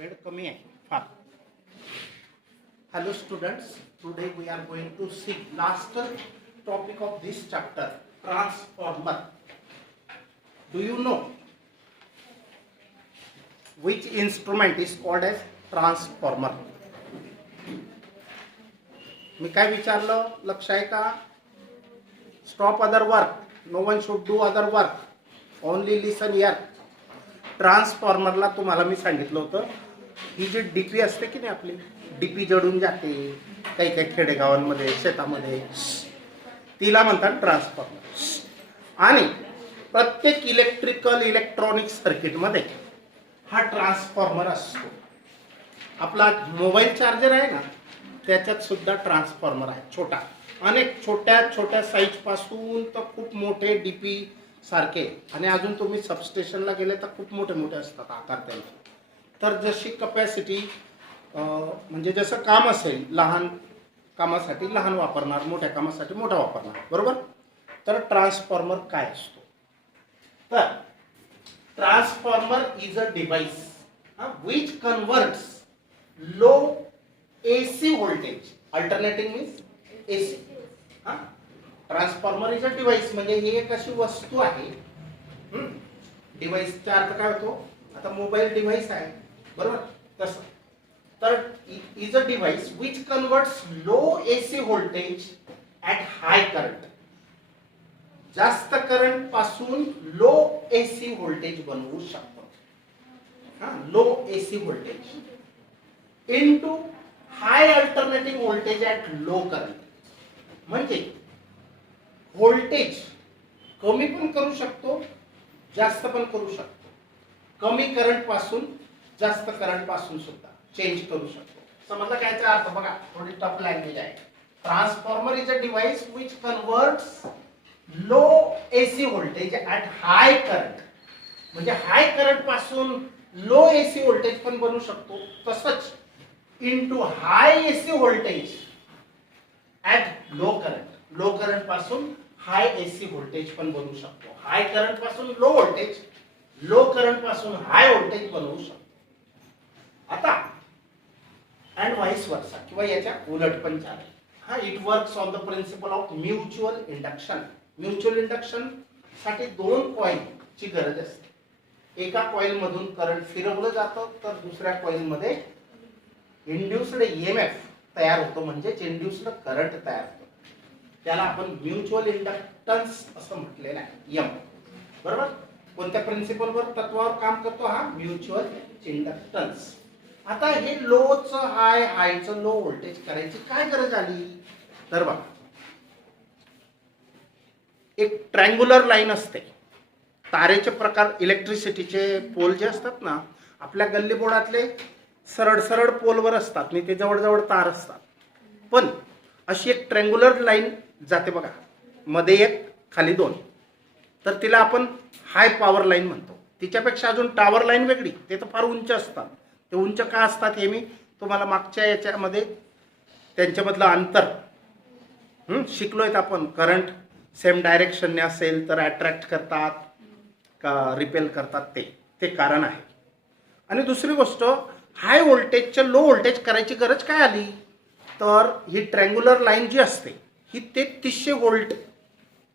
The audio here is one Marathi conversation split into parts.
वेळ कमी आहे फार. Hello students, today we are going to see last topic of this chapter, transformer. Do you know which instrument is called as transformer? मी काय विचारलं लक्ष आहे का? Stop other work, no one should do other work, only listen here. ट्रान्सफॉर्मरला तुम्हाला मी सांगितलं होतं ही जी डीपी असते की नाही आपली डीपी जडून जाते काही काही खेडेगावांमध्ये शेतामध्ये तिला म्हणतात ट्रान्सफॉर्मर. आणि प्रत्येक इलेक्ट्रॉनिक सर्किटमध्ये हा ट्रान्सफॉर्मर असतो. आपला मोबाईल चार्जर आहे ना त्याच्यात सुद्धा ट्रान्सफॉर्मर आहे छोटा. अनेक छोट्या छोट्या साईज पासून तर खूप मोठे डीपी सारखे आणि अजून तुम्ही सबस्टेशनला गेले तर खूप मोठे मोठे असतात आकार त्यांचे. तर जशी कपॅसिटी म्हणजे जसं काम असेल लहान कामासाठी लहान वापरणार मोठ्या कामासाठी मोठा वापरणार बरोबर. तर ट्रान्सफॉर्मर काय असतो? तर transformer is a device which converts low AC voltage alternating means AC. Transformer is a device म्हणजे ही एक अशी वस्तू आहे. डिव्हाइसचा अर्थ काय होतो? आता मोबाईल डिव्हाइस आहे बरोबर तसं. तर is a device which converts low AC voltage at high current. जास्त करंट पासून लो AC व्होल्टेज बनवू शकतो. Low AC voltage into high alternating voltage at low current. म्हणजे व्होल्टेज कमी पण करू शकतो जास्त पण करू शकतो. कमी करंट पासून जास्त करंट पासून सुद्धा चेंज करू शकतो. समजलं कायचा अर्थ? बघा थोडी टफ लँग्वेज आहे. Transformer is a device which converts low AC voltage at high current. म्हणजे हाय करंट पासून लो AC व्होल्टेज पण बनवू शकतो. तसंच into high AC voltage at low current. Low current पासून हाय AC व्होल्टेज पण बनवू शकतो. हाय करंट पासून लो व्होल्टेज लो करंट पासून हाय व्होल्टेज बनवू शकतो. आता अँड व्हाइस वर्सा किंवा याच्या उलट पण चालेल. It works on the principle of mutual induction. Mutual induction साठी दोन कॉईल ची गरज असते. एका कॉईल मधून करंट फिरवलं जातं तर दुसऱ्या कॉईल मध्ये इंड्युस्ड EMF तयार होतो म्हणजेच इंड्युस्ड करंट तयार होतो. त्याला आपण म्युच्युअल इंडक्टन्स असं म्हटलेलं आहे. M बरोबर. कोणत्या प्रिन्सिपलवर तत्वावर काम करतो? हा म्युच्युअल इंडक्टन्स. आता हे लोचं हाय हायचं लो व्होल्टेज करायची काय गरज आली? तर बघा एक ट्रँग्युलर लाईन असते. तारेचे प्रकार इलेक्ट्रिसिटीचे पोल जे असतात ना आपल्या गल्ली बोर्डातले सरळ सरळ पोलवर असतात आणि ते जवळजवळ तार असतात. पण अशी एक ट्रँग्युलर लाईन जाते बघा मध्ये एक खाली दोन. तर तिला आपण हाय पॉवर लाईन म्हणतो. तिच्यापेक्षा अजून टॉवर लाईन वेगळी ते तर फार उंच असतात. ते उंच का असतात हे मी तुम्हाला मागच्या याच्यामध्ये त्यांच्यामधलं अंतर शिकलोय आपण. करंट सेम डायरेक्शनने असेल तर अट्रॅक्ट करतात का रिपेल करतात ते कारण आहे. आणि दुसरी गोष्ट हाय व्होल्टेजच्या लो व्होल्टेज करायची गरज काय आली? तर ही ट्रँग्युलर लाईन जी असते ही 3300 व्होल्ट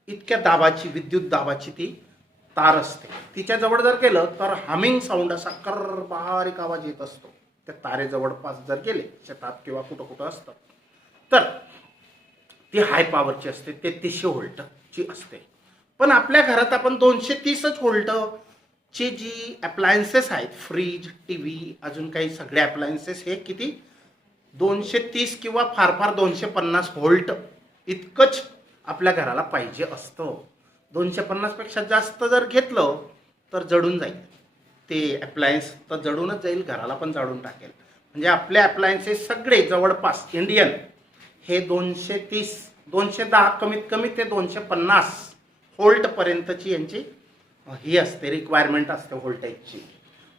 इतक्या दाबाची विद्युत दाबाची ती तार असते. तिच्या जवळ जर गेलं तर हमिंग साऊंड असा कर बारीक आवाज येत असतो. त्या तारे जवळपास जर गेले शेतात किंवा कुठं कुठं असतं तर ती हाय पॉवरची असते 3300 व्होल्टची असते. पण आपल्या घरात आपण 230 व्होल्ट ची जी अप्लायन्सेस आहेत फ्रीज TV अजून काही सगळे अप्लायन्सेस हे किती 230 किंवा फार फार 250 व्होल्ट इतकंच आपल्या घराला पाहिजे असतं. 250 पेक्षा जास्त जर घेतलं तर जळून जाईल ते अप्लायन्स. तर जळूनच जाईल घराला पण जाळून टाकेल. म्हणजे आपले अप्लायन्सेस सगळे जवळपास इंडियन हे 230 210 कमीत कमी ते 250 व्होल्ट पर्यंतची यांची ही असते रिक्वायरमेंट असते व्होल्टेजची.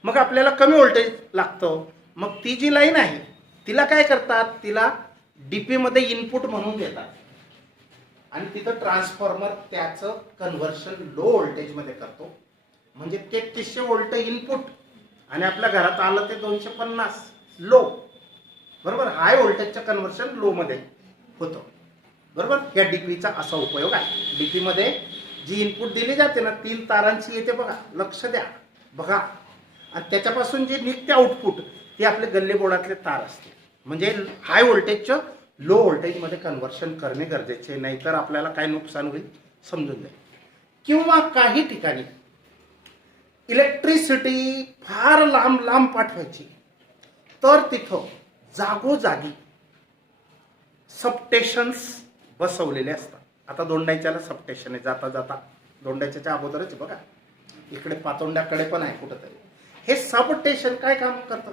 मग आपल्याला कमी व्होल्टेज लागतं. मग ती जी लाईन आहे तिला काय करतात? तिला डीपी मध्ये इनपुट म्हणून देतात आणि तिथं ट्रान्सफॉर्मर त्याचं कन्व्हर्शन लो व्होल्टेज मध्ये करतो. म्हणजे 3300 व्होल्ट इनपुट आणि आपल्या घरात आलं ते 250 लो, बरोबर. हाय व्होल्टेजचं कन्व्हर्शन लो मध्ये होतं, बरोबर. या डीपीचा असा उपयोग आहे. डीपी मध्ये जी इनपुट दिली जाते ना 3 तारांची येते बघा, लक्ष द्या बघा, आणि त्याच्यापासून जे निघते आउटपुट ते आपले गल्ले बोर्डातले तार असते. म्हणजे हाय व्होल्टेजचं लो व्होल्टेजमध्ये कन्व्हर्शन करणे गरजेचे, नाहीतर आपल्याला काय नुकसान होईल समजून जाईल. किंवा काही ठिकाणी इलेक्ट्रिसिटी फार लांब लांब पाठवायची, तर तिथं जागोजागी सबस्टेशन्स बसवलेले असतात. आता दोंडाईच्याला सबस्टेशन आहे, जाता जाता दोंडाईच्या अगोदरच बघा, इकडे पातोंड्याकडे पण आहे कुठंतरी. हे सबस्टेशन काय काम करतं,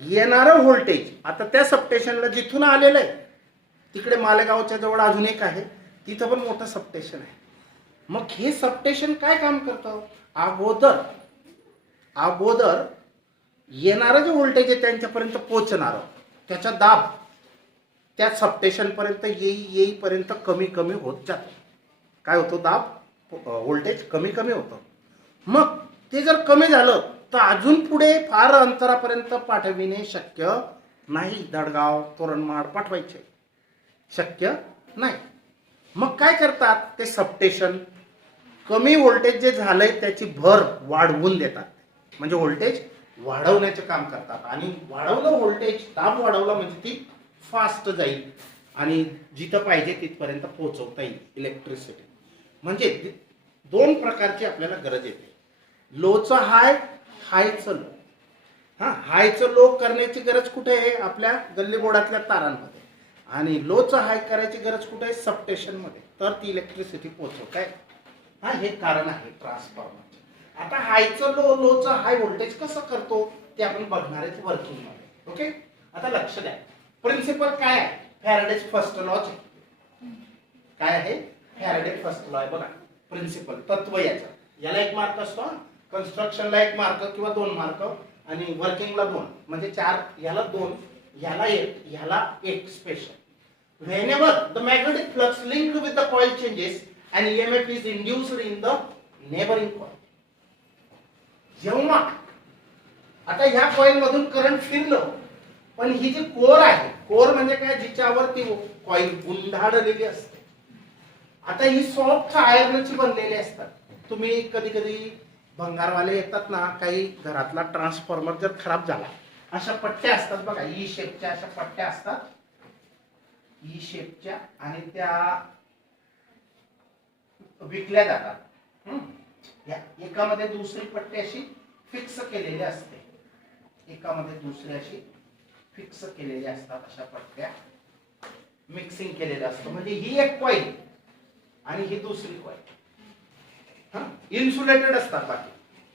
येणारं व्होल्टेज आता त्या सबस्टेशनला जिथून आलेलं आहे, तिकडे मालेगावच्या जवळ अजून एक आहे, तिथं पण मोठं सबस्टेशन आहे. मग हे सबस्टेशन काय काम करतं, अगोदर येणारं जे व्होल्टेज आहे त्यांच्यापर्यंत पोहोचणार, त्याचा दाब त्या सबस्टेशन पर्यंत येईपर्यंत कमी कमी होत जातो. काय होतो, दाब व्होल्टेज कमी कमी होतं. मग ते जर कमी झालं तर अजून पुढे फार अंतरापर्यंत पाठविणे शक्य नाही. दडगाव तोरणमाड पाठवायचे शक्य नाही. मग काय करतात ते सबस्टेशन, कमी व्होल्टेज जे झालंय त्याची भर वाढवून देतात, म्हणजे व्होल्टेज वाढवण्याचे काम करतात. आणि वाढवलं व्होल्टेज, दाब वाढवला म्हणजे ती फास्ट जाईल आणि जिथं पाहिजे तिथपर्यंत पोहोचवता येईल इलेक्ट्रिसिटी. म्हणजे 2 प्रकारची आपल्याला गरज येते, लोचं हाय, हायचं लो. हायचं लो करण्याची गरज कुठे आहे, आपल्या गल्ली बोर्डातल्या तारांमध्ये, आणि लोचं हाय करायची गरज कुठे आहे, सबस्टेशन मध्ये, तर ती इलेक्ट्रिसिटी पोहोचवत आहे. हे कारण आहे ट्रान्सफॉर्मरचे. आता हायचं लो, लोचं हाय व्होल्टेज कसं करतो ते आपण बघणार आहे वर्किंग मध्ये. ओके, आता लक्ष द्या. प्रिन्सिपल काय आहे, फॅराडेज फर्स्ट लॉ. काय आहे, फॅराडे फर्स्ट लॉ आहे बघा. प्रिन्सिपल तत्व याला 1 मार्क असतो, कन्स्ट्रक्शनला 1 मार्क किंवा 2 मार्क, आणि वर्किंगला 2, म्हणजे 4. याला 2, याला 1, याला 1 special. Whenever the magnetic flux linked with the coil changes and EMF is induced in the neighboring coil. जेव्हा आता ह्या कॉइल मधून करंट फिरलं, पण ही जी कोर आहे, कोर म्हणजे काय, जिच्यावरती कॉइल गुंडाळलेली असते. आता ही सॉफ्ट आयर्नची बनलेली असतात. तुम्ही कधी कधी भंगारवाले येतात ना, काही घरातला ट्रान्सफॉर्मर जर खराब झाला, अशा पट्ट्या असतात बघा, ई शेपच्या अशा पट्ट्या असतात, ई शेपच्या, आणि त्या विकल्या जातात. या एकामध्ये दुसरी पट्टी अशी फिक्स केलेली असते, एकामध्ये दुसरी अशी फिक्स केलेली असतात. अशा पट्ट्या मिक्सिंग केलेलं असतं, म्हणजे ही एक कॉइल आणि ही दुसरी कॉइल. इन्सुलेटेड असतात. बाकी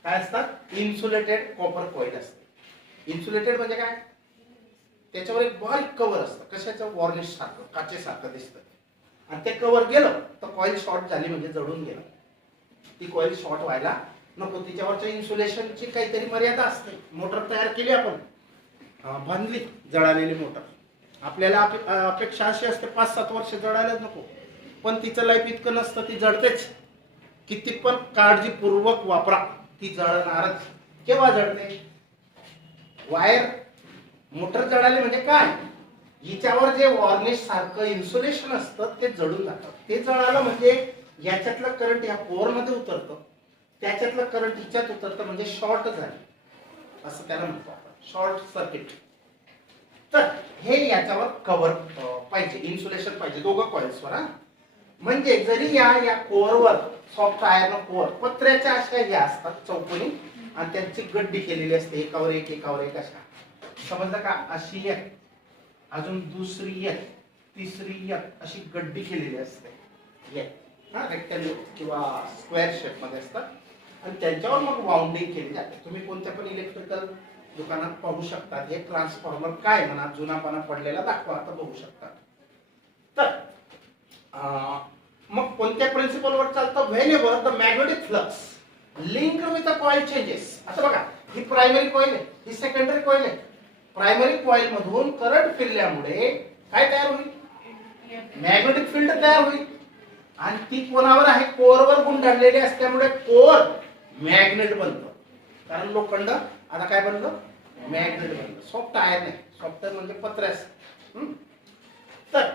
काय असतात, इन्सुलेटेड कॉपर कॉइल असते. इन्सुलेटेड म्हणजे काय, त्याच्यावर एक बारीक कव्हर असतं, कशाचं, वॉर्निश सारखं, काचेसारखं दिसतं, आणि ते कव्हर गेलं तर कॉइल शॉर्ट झाली, म्हणजे जळून गेलं. ती कॉइल शॉर्ट व्हायला नको, तिच्यावरच्या इन्सुलेशनची काहीतरी मर्यादा असते. मोटर तयार केली आपण, बांधली जळालेली मोटर, आपल्याला अपेक्षा अशी असते 5-7 वर्ष जळायलाच नको, पण तिचं लाईफ इतकं नसतं, ती जळतेच. किती पण काळजीपूर्वक वापरा, ती जळणारच. केव्हा जळते, वायर, मोटर जळाली म्हणजे काय, हिच्यावर जे वॉर्निश सारखं इन्सुलेशन असतं ते जळून जातं. ते जळालं म्हणजे याच्यातलं करंट या कोर मध्ये उतरतं, त्याच्यातलं करंट हिच्यात उतरतं, म्हणजे शॉर्ट झाली असं त्याला म्हणतो आपण, शॉर्ट सर्किट. तर हे याच्यावर कव्हर पाहिजे, इन्सुलेशन पाहिजे दोघं कॉइल्सवर. म्हणजे जरी या कोअरवर, सॉफ्ट आयर्न कोअर, पत्र्याच्या अशा ह्या असतात चौकोनी, आणि त्यांची गड्डी केलेली असते, एकावर एक एकावर एक अशा, समजलं का, अशी एक, अजून दुसरी एक, तिसरी एक, अशी गड्डी केलेली असते. रेक्टॅंगल किंवा स्क्वेअर शेप मध्ये असतात, आणि त्यांच्यावर मग वाउंडिंग केली जाते. तुम्ही कोणत्या पण इलेक्ट्रिकल दुकानात पाहू शकता. हे ट्रान्सफॉर्मर काय म्हणा, जुनापणा पडलेला दाखवा, तर बघू शकता. तर मग कोणत्या प्रिन्सिपलवर चालतं, whenever the magnetic flux link with the coil changes. आता बघा, ही प्रायमरी कॉइल आहे, ही सेकंडरी कॉइल आहे. प्रायमरी कॉइल मधून करंट फिरल्यामुळे काय तयार होईल, मॅग्नेटिक फील्ड तयार होईल, आणि ती कोणावर आहे, कोअरवर गुंडाळलेली असल्यामुळे कोअर मॅग्नेट बनतं. कारण लोखंड आता काय बनलं, मॅग्नेट बनलं. सॉफ्ट आयर्न आहे, सॉफ्ट म्हणजे पत्र्यास. तर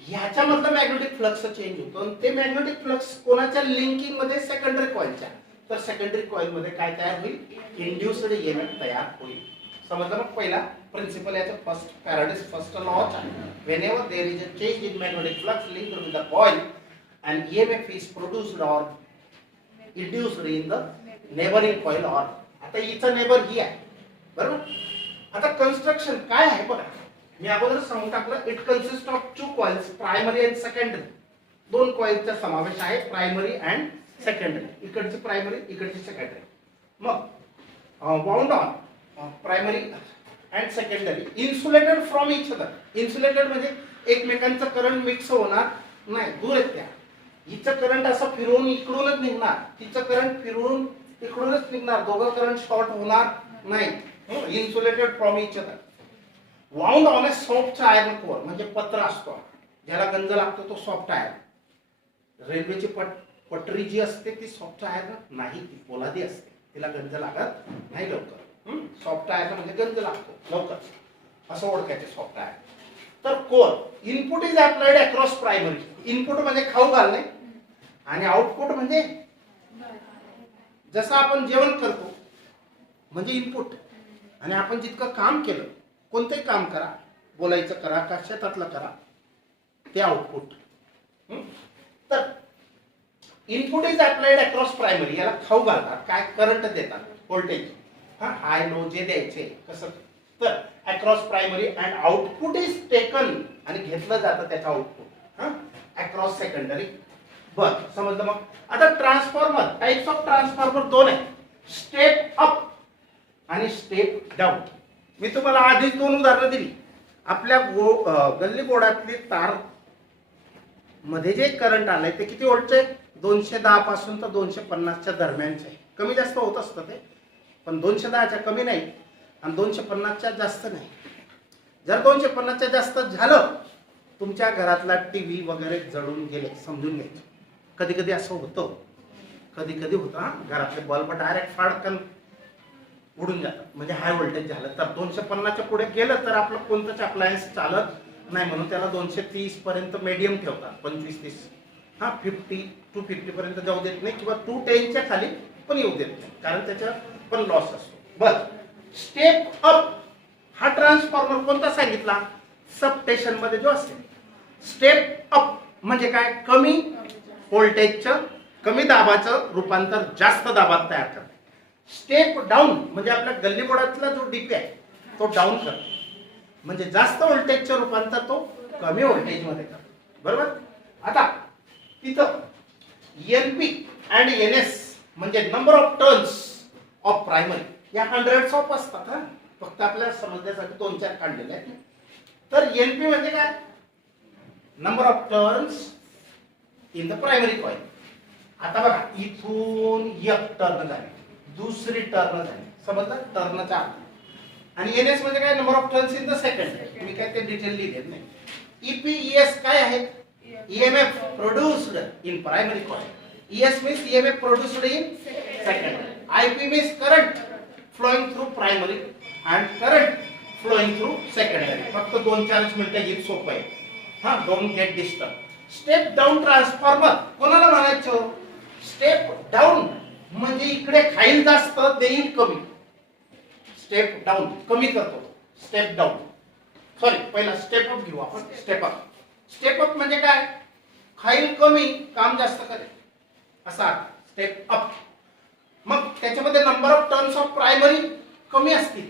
ह्याच्यामधलं मॅग्नेटिक फ्लक्स चेंज होतो आणि ते मॅग्नेटिक फ्लक्स कोणाच्या लिंकिंग मध्ये, सेकंडरी कॉइलच्या. तर सेकंडरी कॉइल मध्ये काय तयार होईल, इंड्युस्ड ईएमएफ तयार होईल. समजलं मग पहिला प्रिन्सिपल याचा फर्स्ट, फॅराडेज फर्स्ट लॉच आहे. Whenever there is a change in magnetic flux linked with the coil and EMF is produced or induced in the neighboring coil or. आता हिचं नेबर ही आहे बरोबर. आता कन्स्ट्रक्शन काय आहे बघा, मी अगोदर सांगून टाकलं. It consist of two coils, primary and secondary. दोन कॉइलचा समावेश आहे, प्रायमरी अँड सेकंडरी. इकडची प्रायमरी, इकडची सेकंडरी. मग bound on primary and secondary, insulated from each other. Insulated म्हणजे एकमेकांचं करंट मिक्स होणार नाही, दूर आहेत त्या. हिचं करंट असं फिरून इकडूनच निघणार, तिचं करंट फिरून इकडूनच निघणार, दोघं करंट शॉर्ट होणार नाही. Insulated from each other. Wound on a soft iron core, म्हणजे पत्र असतो ज्याला गंज लागतो तो सॉफ्ट आयर्न. रेल्वेची पटरी जी असते ती सॉफ्ट आयर्न नाही, ती पोलादी असते, तिला गंज लागत नाही लवकर. सॉफ्ट आयर्न म्हणजे गंज लागतो लवकर, असं ओळखायचे सॉफ्ट आयर्न. तर core input is applied across primary. Input म्हणजे खाऊ घालणे आणि आउटपुट म्हणजे जसं आपण जेवण करतो म्हणजे इनपुट. आणि आपण जितकं काम केलं, कोणतंही काम करा, बोलायचं करा का शेतातलं करा, ते आउटपुट. तर input is applied across primary, याला खाऊ घालतात, काय करंट देतात, व्होल्टेज हाय लो जे द्यायचे कसं. तर across primary and output is taken, आणि घेतलं जातं त्याचं आउटपुट अक्रॉस सेकंडरी. बर समजलं. मग आता ट्रान्सफॉर्मर, टाइप्स ऑफ ट्रान्सफॉर्मर दोन आहे, स्टेप अप आणि स्टेप डाऊन. मी तुम्हाला आधीच दोन उदाहरणं दिली. आपल्या गल्ली बोर्डातली तार मध्ये जे करंट आलंय ते किती व्होल्टचे, 210 पासून तर 250च्या दरम्यानचे. कमी जास्त होत असतं ते, पण 210च्या कमी नाही आणि 250च्या जास्त नाही. जर 250च्या जास्त झालं, तुमच्या घरातला टीव्ही वगैरे जळून गेले समजून घ्यायचं. कधी कधी असं होतं, कधी कधी होतं घरातले बल्ब डायरेक्ट फाडकन उडून जातात, म्हणजे हाय व्होल्टेज झालं. तर 250च्या पुढे गेलं तर आपलं कोणतंच अप्लायन्स चालत नाही, म्हणून त्याला 230 पर्यंत मीडियम ठेवतात, 25-30. 50 to 50 पर्यंत जाऊ देत नाही, किंवा 210च्या खाली पण येऊ देत नाही, कारण त्याचा पण लॉस असतो. बस स्टेप अप हा ट्रान्सफॉर्मर कोणता सांगितला, सबस्टेशन मध्ये जो असेल. स्टेप अप म्हणजे काय, कमी व्होल्टेजचं, कमी दाबाचं रूपांतर जास्त दाबात तयार करते. स्टेप डाऊन म्हणजे आपल्या गल्ली बोर्डातला जो डीपी आहे तो डाऊन करतो, म्हणजे जास्त व्होल्टेजचं रूपांतर तो कमी व्होल्टेज मध्ये करतो. बरोबर. आता तिथं एनपी अँड एनएस म्हणजे number of turns of primary, या हंड्रेड्स ऑफ असतात. फक्त आपल्याला समजण्यासाठी 2-4 काढलेले आहेत. तर एनपी म्हणजे काय, number of turns in the primary coil. आता बघा इथून एक टर्न झाली, दुसरी टर्न झाली, समजलं, टर्नचा अर्थ. आणि एनएस म्हणजे काय, number of turns in the second. मी काय ते डिटेल लिहिलेत नाही. ईपीईएस काय आहे, EMF produced in primary coil. ES means EMF produced in secondary. IP means current flowing through primary and current flowing through secondary. फक्त 2-4 मिनिटं ही सोपं आहे. Don't get disturb. Step down transformer कोणाला म्हणायचं, स्टेप डाऊन म्हणजे इकडे खाईल जास्त देईल कमी. स्टेप डाऊन कमी करतो, स्टेप डाऊन. सॉरी, पहिला स्टेप अप घेऊ आपण. स्टेप अप, स्टेप अप म्हणजे काय, खाईल कमी काम जास्त करेल असा स्टेप अप. मग त्याच्यामध्ये number of turns of primary कमी असतील,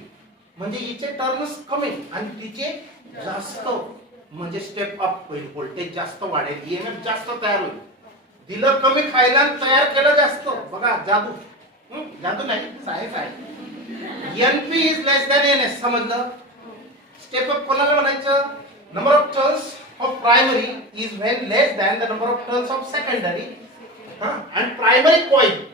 म्हणजे हिचे टर्न्स कमी आणि तिचे जास्त, म्हणजे स्टेप अप होईल, व्होल्टेज जास्त वाढेल, ईएमएफ जास्त तयार होईल. दिलं कमी खायला, तयार केलं जास्त. बघा जादू, जादू नाही, सायन्स आहे. NP is less than NS. समजलं. स्टेप अप कोणाला म्हणायचं, number of turns of primary is when less than the number of turns of secondary. And primary coil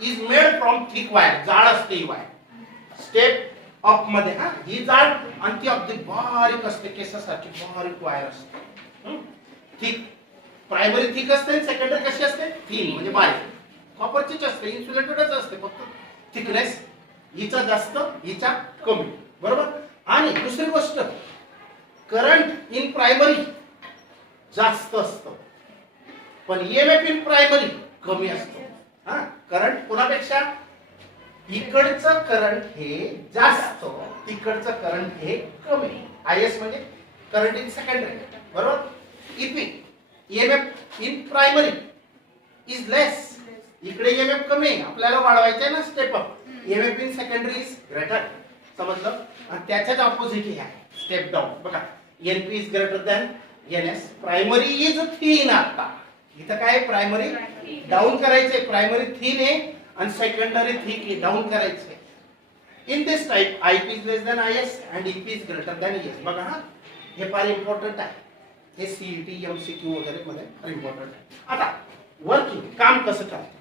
is made from thick wire. जाड असते ही वायर स्टेप अप मध्ये. ही जाड आणि ती अगदी बारीक असते, केसासारखी बारीक वायर असते. थिक, प्रायमरी थिक असते, सेकंडरी कशी असते, थिन म्हणजे बारीक. कॉपरचीच असते, इन्सुलेटेडच असते, फक्त थिकनेस हिचा जास्त हिचा कमी, बरोबर. आणि दुसरी गोष्ट, करंट इन प्रायमरी जास्त असतं पण ईएमएफ इन प्रायमरी कमी असतो. हा, करंट कोणापेक्षा, इकडचं करंट हे जास्त, तिकडचं करंट हे कमी. आयएस म्हणजे करंट इन सेकंडरी, बरोबर. EP EMF in primary is less, इकडे ईएमएफ कमी आहे, आपल्याला वाढवायचं आहे ना step up. EMF in secondary is greater, समजलं. आणि त्याच्याच ऑपोजिट हे आहे स्टेप डाऊन. बघा, NP is greater than NS. Primary is thin. आता इथं काय, प्रायमरी डाऊन करायचंय, प्रायमरी थिन आहे आणि सेकंडरी थिक आहे, डाऊन करायचंय. In this type IP is less than IS and EP is greater than ES. बघा हा, हे फार इम्पॉर्टंट आहे, हे सीईटी एमसीक्यू वगैरे मध्ये इम्पॉर्टंट आहे. आता वर्किंग, काम कसं करतं.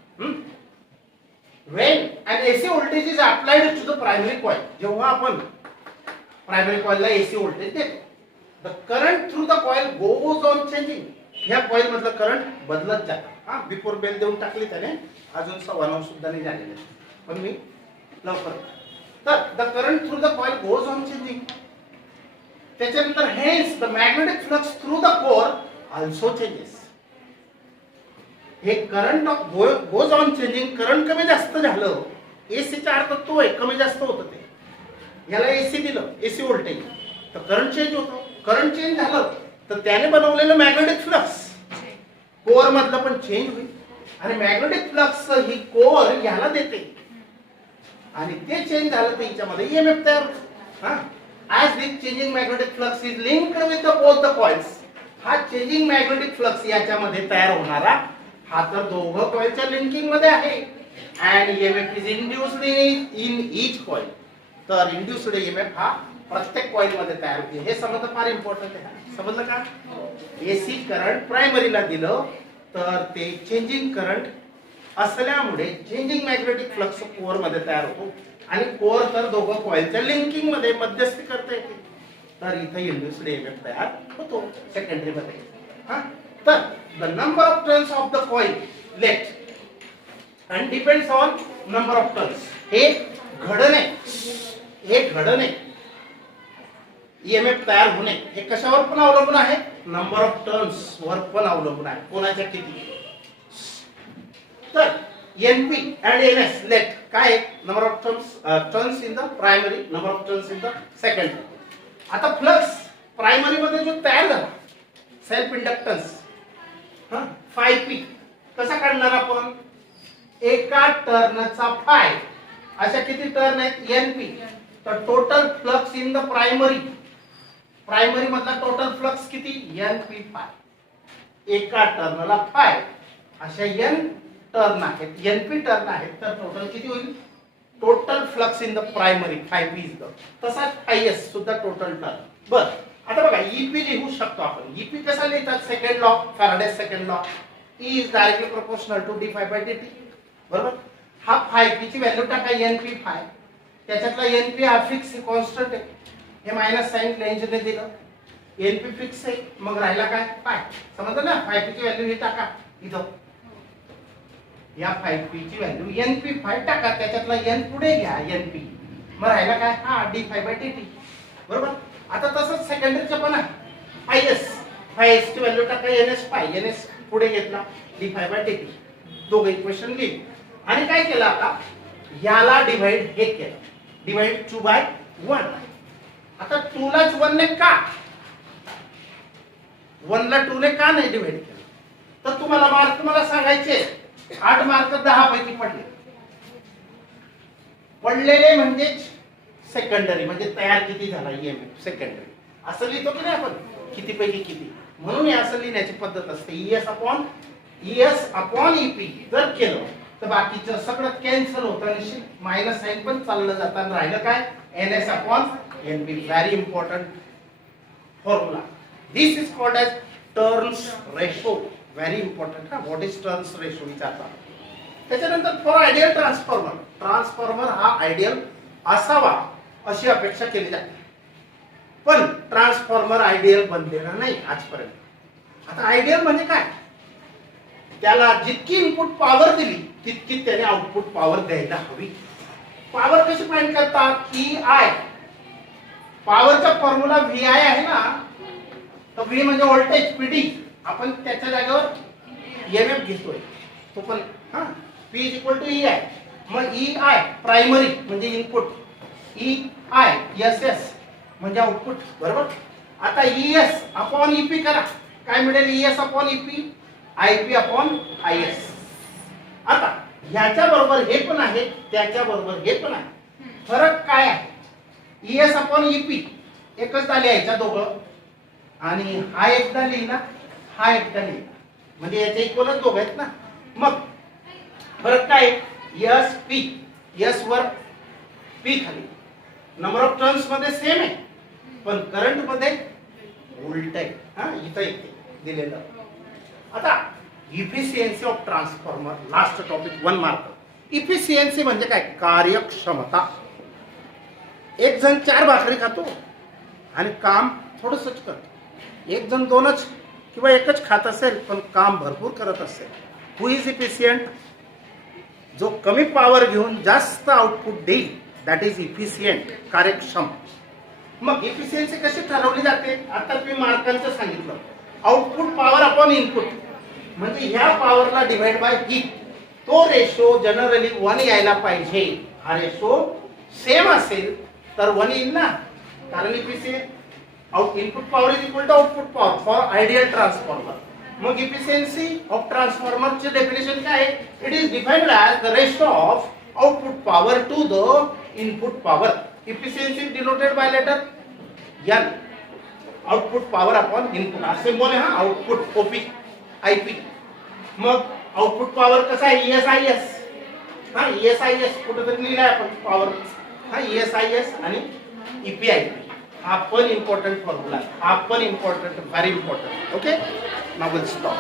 when an AC voltage is applied to the primary coil, जेव्हा आपण प्रायमरी कॉइलला AC व्होल्टेज देतो, the current through the coil goes on changing. ह्या कॉइल मधलं करंट बदलत जातं. हा, बिफोर बेल देऊन टाकली त्याने, अजून 9:15 सुद्धा नाही झालेले, पण मी लवकर. तर the current through the coil goes on changing. त्याच्यानंतर hence the magnetic flux through the core also changes. हे current goes on changing, current कमी जास्त झालं, एसीचा अर्थ तो आहे, कमी जास्त होतं ते. याला एसी दिलं, एसी व्होल्टेज, तर करंट चेंज होतो. करंट चेंज झालं तर त्याने बनवलेलं मॅग्नेटिक फ्लक्स कोअर मधलं पण चेंज होईल आणि मॅग्नेटिक फ्लक्स ही कोअर याला देते आणि ते चेंज झालं तर याच्यामध्ये ईएमएफ तयार होतो. हा, as this changing magnetic flux is linked with the both the coils. हा चेंजिंग मॅग्नेटिक फ्लक्स याच्यामध्ये तयार होणारा हा तर दोघं कॉइलच्या लिंकिंग मध्ये आहे. And EMF is induced in each coil. तर इंड्यूस्ड ईएमएफ हा प्रत्येक कॉइल मध्ये तयार होते. हे समजणं फार इम्पॉर्टंट आहे. समजलं का. एसी करंट प्रायमरीला दिलं तर ते चेंजिंग करंट असल्यामुळे चेंजिंग मॅग्नेटिक फ्लक्स कोअर मध्ये तयार होतो आणि कोअर तर दोघं कॉइलच्या लिंकिंग मध्ये मध्यस्थी करता येते. तर इथे इंड्यूस्ड ईएमएफ तयार होतो सेकंडरी मध्ये. हा, तर the number of turns of the coil left and depends on number of turns. हे घडणे ईएमएफ तयार होणे हे कशावर पण अवलंबून आहे, नंबर ऑफ टर्न्स वर पण अवलंबून आहे, कोणाच्या किती. तर एनपी अँड एनएस लेट काय, number of turns in the primary, number of turns in the secondary. आता फ्लक्स प्रायमरी मध्ये जो तयार झाला सेल्फ इंडक्टन्स फाय पी कसा काढणार आपण, एका टर्नचा फाय. अशा किती टर्न आहेत, एनपी. तर total flux in the primary मधला टोटल फ्लक्स किती, एनपी फाय. एका टर्नला फाय, अशा एन टर्न आहेत, एनपी टर्न आहेत, तर टोटल किती होईल, total flux in the primary 5p is the. तसाच आयएस सुद्धा टोटल टर्न. बर, आता बघा ईपी लिहू शकतो आपण. ईपी कसा लिहितात, second law, Faraday's second law. E is directly proportional to D phi by D T, बरोबर. हा 5p ची व्हॅल्यू टाका, एनपी फाय. त्याच्यातला एनपी हा फिक्स कॉन्स्टंट आहे, हे मायनस साइन लेंजने दिलं. एनपी फिक्स आहे, मग राहिला काय, फाय. समजलं ना. 5p ची व्हॅल्यू ही टाका इथं, या 5p ची व्हॅल्यू एनपी फाय टाका, त्याच्यातला एन पुढे घ्या, एनपी. मग राहिला काय, हा D phi by D T, बरोबर. आता तसंच सेकंडरीचं पण आहे, आयएस. फायएस ची व्हॅल्यू टाका, एनएस फाय, एनएस पुढे घेतला, D phi by D T. दोघं इक्वेशन लिहिली आणि काय केलं, आता याला डिवाइड हे केलं, डिवाइड 2/1. आता 2 ला 1 ने का, 1 ला 2 ने का नाही डिवाइड केलं, तर तुम्हाला मार्क मला सांगायचे 8 मार्क 10 पैकी पडलेले म्हणजे सेकंडरी, म्हणजे तयार किती झाला ईएमएफ सेकंडरी. असं लिहितो की नाही आपण, किती पैकी किती. म्हणून असं लिहिण्याची पद्धत असते, ईएस अपॉन ईपी. जर केलं तर बाकीचं सगळं कॅन्सल होतं आणि मायनस साइन पण चाललं जातं. राहिलं काय, NS upon NP. Very important formula. This is called as turns ratio. Very important. हा, व्हॉट इज टर्न्स रेशो विचारतात. त्याच्यानंतर फॉर आयडियल ट्रान्सफॉर्मर हा आयडियल असावा अशी अपेक्षा केली जाते, पण ट्रान्सफॉर्मर आयडियल बनलेला नाही आजपर्यंत. आता आयडियल म्हणजे काय, त्याला जितकी इनपुट पॉवर दिली तितकी त्याने आउटपुट पॉवर द्यायला हवी. पॉवर कशी फाइंड करतात? EI पॉवरचा फॉर्म्युला VI आहे ना, तर V म्हणजे व्होल्टेज PD, आपण त्याच्या जागेवर EMF घेतोय तो पण हा P EI. मग EI प्रायमरी म्हणजे इनपुट, EI SS म्हणजे आउटपुट, बरोबर. आता ES अपॉन EP करा, काय मिळेल? ES upon EP IP upon IS. आता ह्याच्या बरोबर हे पण आहे, त्याच्या बरोबर हे पण आहे. फरक काय आहे? ES अपॉन EP एकच झाले याच्या दोघं, आणि हा एकदा लिहिला, हा एकदा लिहिला, म्हणजे याच्या इक्वलच दोघं आहेत ना. मग फरक काय? SP S वर P खाली. नंबर ऑफ टर्न्स मध्ये सेम आहे, पण करंट मध्ये उलट आहे. हा इथं येते दिलेलं. आता efficiency of transformer, last topic, 1 mark. Efficiency म्हणजे काय? कार्यक्षमता. एक जण 4 भाकरी खातो आणि काम थोडंसंच करतो. एक जण 2च किंवा 1च खात असेल पण काम भरपूर करत असेल. हु इज इफिशियंट? जो कमी पॉवर घेऊन जास्त आउटपुट देईल, दॅट इज इफिशियंट, कार्यक्षम. मग इफिशियन्सी कशी ठरवली जाते? आता मी मार्कांचं सांगितलं. आउटपुट पॉवर अपॉन इनपुट, म्हणजे ह्या पॉवरला डिवाइड बाय ही, तो रेशो जनरली 1 यायला पाहिजे. हा रेशो सेम असेल तर 1 येईल ना, कारण input power is equal to output power for ideal transformer. मग इफिशियन्सी ऑफ ट्रान्सफॉर्मरचे डेफिनेशन काय आहे? It is defined as the ratio of output power to the input power. Efficiency denoted by letter N, output power upon input. हा सिम्बॉल आहे, हा आउटपुट OP IP. मग आउटपुट पॉवर कसा आहे? ESIS. हा ESIS कुठेतरी लिहिलाय आपण पॉवर. हा ESIS आणि EPIP. हा पण इम्पॉर्टंट फॉर्म्युला, हा पण important, very important. Okay, now will stop.